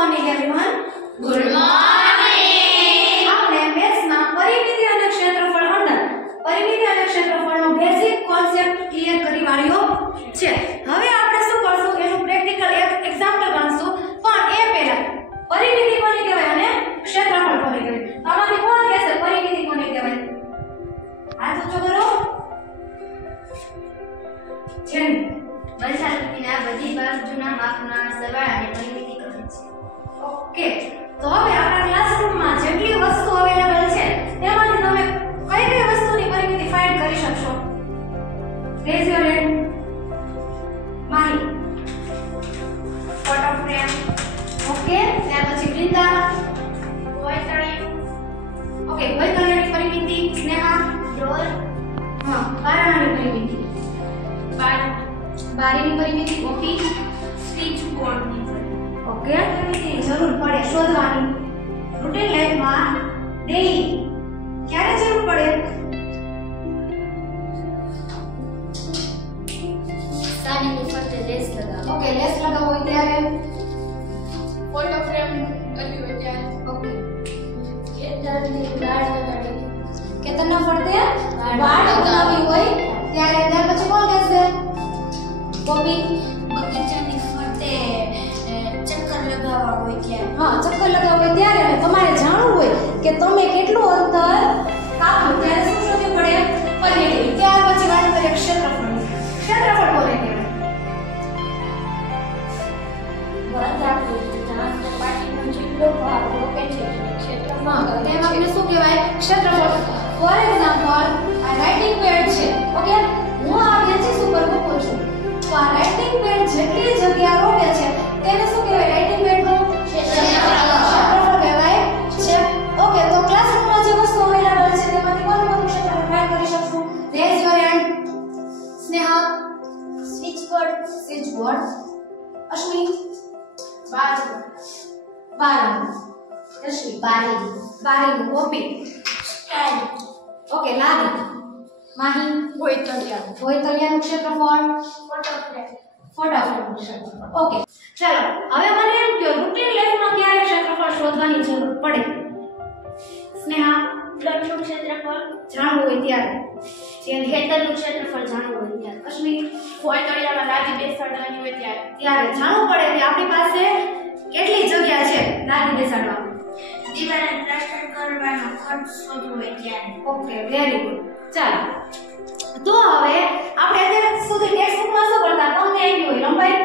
Morning everyone. Good morning. આપણે મેથ્સમાં પરિમિતિ અને ક્ષેત્રફળ અંદર પરિમિતિ અને ક્ષેત્રફળનો બેઝિક કોન્સેપ્ટ ક્લિયર કરી વાળ્યો છે. હવે આપણે શું કરશું એનું પ્રેક્ટિકલ એક એક્ઝામ્પલ ગણશું. પણ એ પહેલા પરિમિતિ કોને કહેવાય અને ક્ષેત્રફળ કોને કહેવાય? આમાંથી કોણ કહેશે પરિમિતિ કોને કહેવાય? હાથ ઊંચો કરો. જેમ વર્ષાઋતુના બધી બાજુના માપના સરવાળાને પરિમિતિ કહે છે. ઓકે, તો હવે આપણા ક્લાસરૂમમાં જેટલી વસ્તુ અવેલેબલ છે તેમાંથી તમે કઈ કઈ વસ્તુની પરિમિતિ ફાઇન્ડ કરી શકશો? Rays your hand. Mahi, photo frame, okay, ત્યાર પછી વૃંદા, કોયતળી, ઓકે, કોયતળિયાની પરિમિતિ, સ્નેહા, ડોલ, હા, બારણાની પરિમિતિ, બારીની પરિમિતિ, ઓકે, સ્વિચ બોર્ડની ઓકે, પરિમિતિની જરૂર પડે શોધવાની. રૂટીન લાઈફમાં ડેઈલી ક્યારે જરૂર પડે? સાડીની ફરતે લેસ લગાવો. ઓકે, લેસ લગાવો હોય ત્યારે, ફોટો ફ્રેમ કરવી હોય ત્યારે. ઓકે, ખેતરની દાળ લગાડી. કેતનના ફરતે વાડ લગાવી હોય ત્યારે, ત્યાર પછી કોણ કહેશે? કોપી. બગીચાની ફરતે ચક્કર લગાવવા હોય ત્યારે. હા, ચક્કર લગાવવું હોય ત્યારે અને તમારે જાણવું હોય કે તમે કેટલું અંતર કાપ્યું ત્યારે શું શોધવું પડે? પરિમિતિ. ત્યાર પછી વાત કરીએ ક્ષેત્રફળની. ક્ષેત્રફળ કોને કહેવાય? બંધ આપવું જ્યાં સપાટીનો જેટલો ભાગ રોકે છે ક્ષેત્રફળ. હા, તેમ આપણે શું કહેવાય? ક્ષેત્રફળ. ફોર એક્ઝામ્પલ, આ રાઇટિંગ પેડ છે. ઓકે, હું આ બેન્ચીસ ઉપર મૂકું છું તો આ રાઇટિંગ પેડ જેટલી જગ્યા રોકે છે તેને શું કહેવાય? રાઇટિંગ પેડનું ક્ષેત્રફળ કહેવાય છે. ઓકે, તો ક્લાસરૂમમાં જે વસ્તુ અવેલેબલ છે તેમાંથી કોનું ક્ષેત્રફળ ફાઇન્ડ કરી શકશું? Raise your hand. Sneha, switch board, switch board. Ashmi, બાજુ, બારી. અશ્મિ, બારી, બારીનું કોપી. સ્ટેન્ડ, ઓકે, લાદી. માહી, કોયતળિયા, કોયતળિયાનું ક્ષેત્રફળ. Photo frame. ફટાફટ ક્ષેત્રફળ. ઓકે, ચાલો હવે મને એમ કહો રૂટીન લાઈફમાં ક્યારે ક્ષેત્રફળ શોધવાની જરૂર પડે? સ્નેહા, પ્લોટનું ક્ષેત્રફળ, જાણવું હોય ત્યારે. ખેતરનું ક્ષેત્રફળ જાણવું હોય ત્યારે. અશ્મિ, કોયતળિયામાં લાદી બેસાડવાની હોય ત્યારે. ત્યારે જાણવું પડે કે આપણી પાસે કેટલી જગ્યા છે લાદી બેસાડવા. દિવાલને પ્લાસ્ટર કરવાનો ખર્ચ શોધવો હોય ત્યારે. Okay, very good. ચાલો તો હવે આપણે અત્યાર સુધી ટેક્સ્ટબુકમાં શું કરતા? તમને આવી હોય લંબાઈ,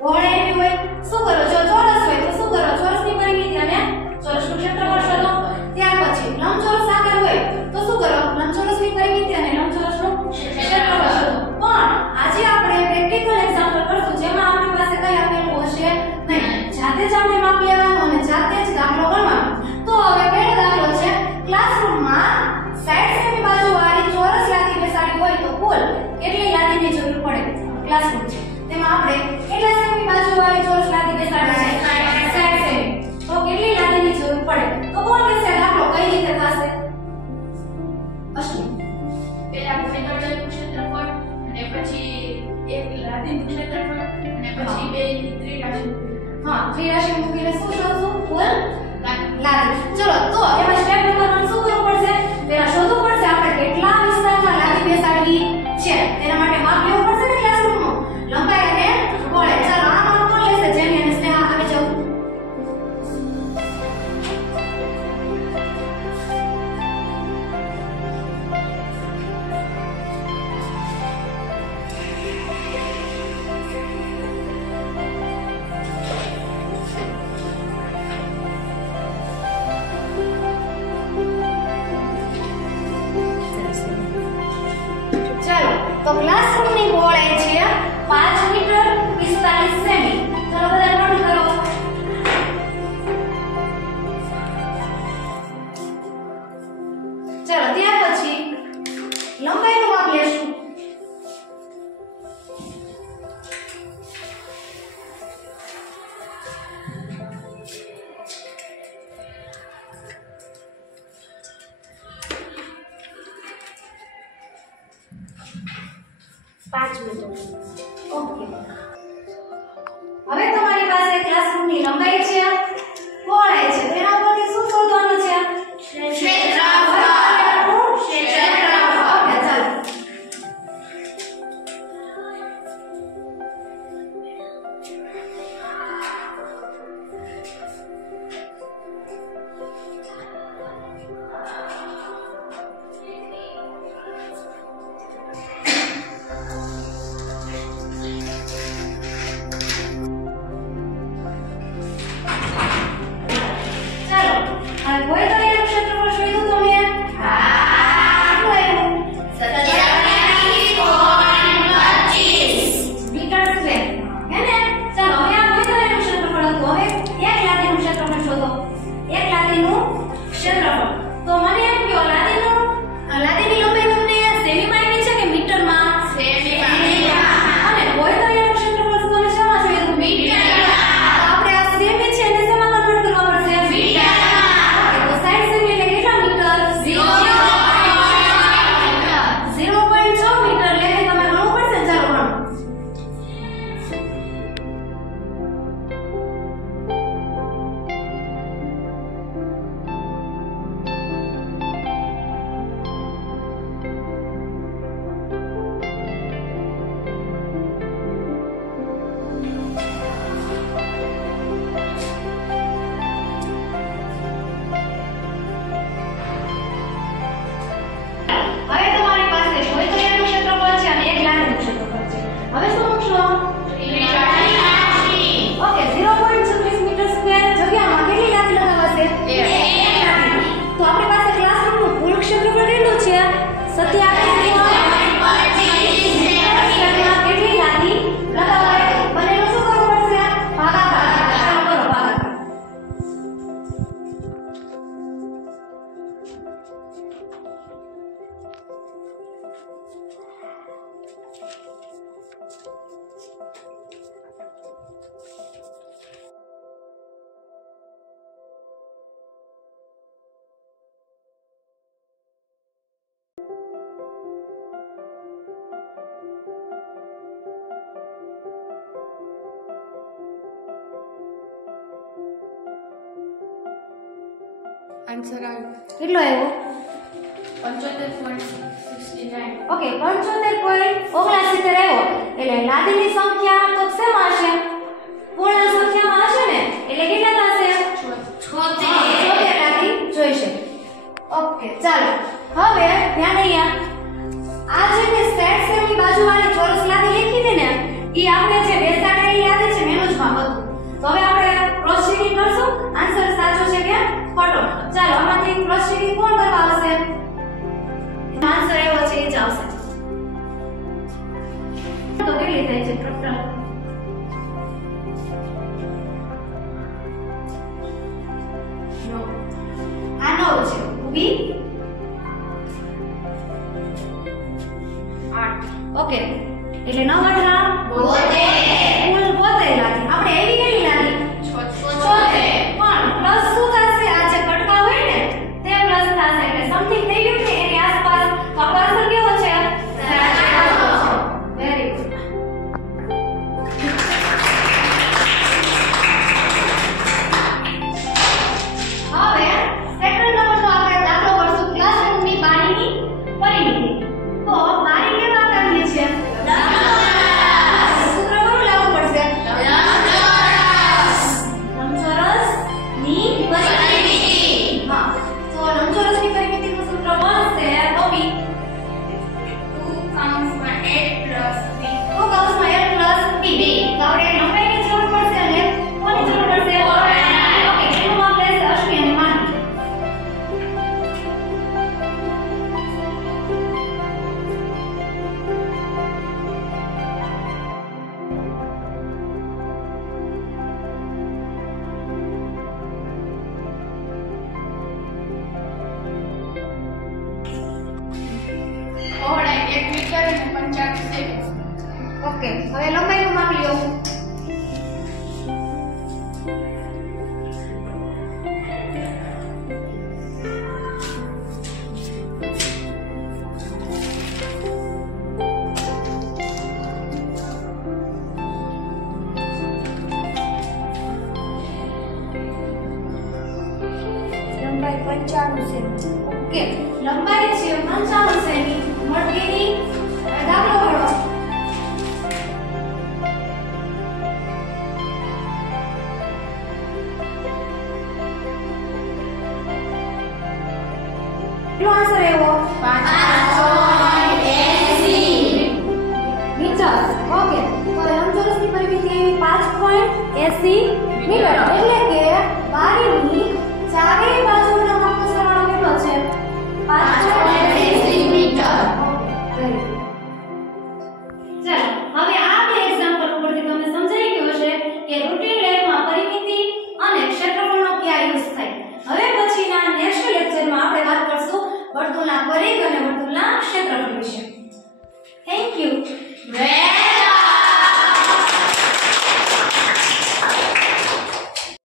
પહોળાઈ આવી હોય, શું કરો? જો ચોરસ હોય તો શું કરો? ચોરસની પરિમિતિ અને ચોરસનું ક્ષેત્રફળ શોધો. ત્યાર પછી લંબચોરસ આકાર હોય તો શું કરો? લંબચોરસની પરિમિતિ અને લંબચોરસનું ક્ષેત્રફળ શોધો. પણ આજે આપણે પ્રેક્ટિકલ એક્ઝામ્પલ કરશું જેમાં આપણી પાસે કઈ આપેલું હશે નહીં. જાતે જ આપણે માપ લેવાનું અને જાતે જ દાખલો ગણવાનો. તો હવે પહેલો દાખલો છે ક્લાસરૂમમાં 60 સેમી બાજુવાળી ચોરસ લાદી બેસાડી હોય તો કુલ કેટલી લાદીની જરૂર પડે? ક્લાસરૂમ છે તેમાં આપણે કેટલા સેમી બાજુવાળી ચોરસ લાદી બેસાડી છે? 60 સેમી. તો કેટલી લાદીની જરૂર પડે? તો કોણ કહેશે દાખલો કઈ રીતે થશે? અશ્વિન, પેલા કોયતળિયાનું ક્ષેત્રફળ અને પછી એક લાદીનું ક્ષેત્રફળ અને પછી બે ત્રિરાશી. હા, ત્રિરાશી મૂકીને શું શોધશું? કુલ લાદી. ચલો તો એમાં સ્ટેપ નંબર 1 શું કરવું પડશે? પહેલા શોધવું પડશે આપણે કેટલા વિસ્તારમાં લાદી બેસાડવી છે. તેના માટે માપ લેવું પડશે ને ક્લાસરૂમનું. લંબાઈ અને પહોળાઈ. ચાલો આ માપ કોણ લેશે? જેની અને સ્નેહા આવી જાવ. ચાલો તો ક્લાસરૂમની પહોળાઈ છે 5 મીટર 45 સેમી. ચાલો બધા નોટ કરો. ચાલો ત્યાર પછી લંબાઈનું માપ લેશું. ઓકે, હવે તમારી પાસે ક્લાસરૂમની લંબાઈ છે આન્સર આવ્યો કેટલો આવ્યો? 75.69. ઓકે 75.69 આવ્યો. એટલે લાદીની સંખ્યા તો શેમ હશે? પૂર્ણ સંખ્યામાં હશે ને, એટલે કેટલા થશે? 76 લાદી જોઈશે. ઓકે ચાલો હવે ધ્યાન અહીંયા આ જે ને સેટ સેમની બાજુવાળી ચોરસ લાદી લીધી હતી ને, ઈ આપણે જે બેસાડેલી લાદી છે એનું જ માપ હતું. તો હવે આપણે ક્રોસ ચેકિંગ કરશું, આન્સર સાચો છે કે ખોટો. ચાલો આમાંથી ક્રોસ ચેકિંગ કોણ કરવા આવશે? આન્સર એવો છે એ જ આવશે. તો કેટલી થાય છે ટોટલ? આ 9 છે, ઊભી 8. ઓકે એટલે 9 8 કુલ 72 લાદી. આપણે એવી કેટલી લાદી? 76. પણ પ્લસ શું થશે? આ જે કટકા હોય ને તે પ્લસ થશે, એટલે સમથિંગ થઈ ગયું ને એની આસપાસ. તો આપણો આન્સર કેવો છે? Very good. હવે સેકન્ડ નંબરનો આપણે દાખલો કરશું ક્લાસરૂમની બારીની પરિમિતિ. તો બારી કેવા આકારની છે? સૂત્ર કયું લાગુ પડશે? લંબચોરસની પરિમિતિ. હા, તો લંબચોરસની પરિમિતિનું સૂત્ર બનશે કોપી 2 કૌંસમાં a + b. તો આપણે લંબાઈની જરૂર પડશે અને કોની જરૂર પડશે? ઓકે, એનું માપ લેશે અશ્વિન અને માનવી. પહોળાઈ 1 મીટર અને 95 સેમી. ઓકે હવે લંબાઈનું માપ લ્યો. લંબાઈ 95 સેમી. ઓકે લંબાઈ છે 95 સેમી. મટકીની દાખલો ગણો. કેટલો આન્સર આવ્યો? 5.80 મીટર. ઓકે તો લંબચોરસની પરિમિતિ આવી 5.80 મીટર. એટલે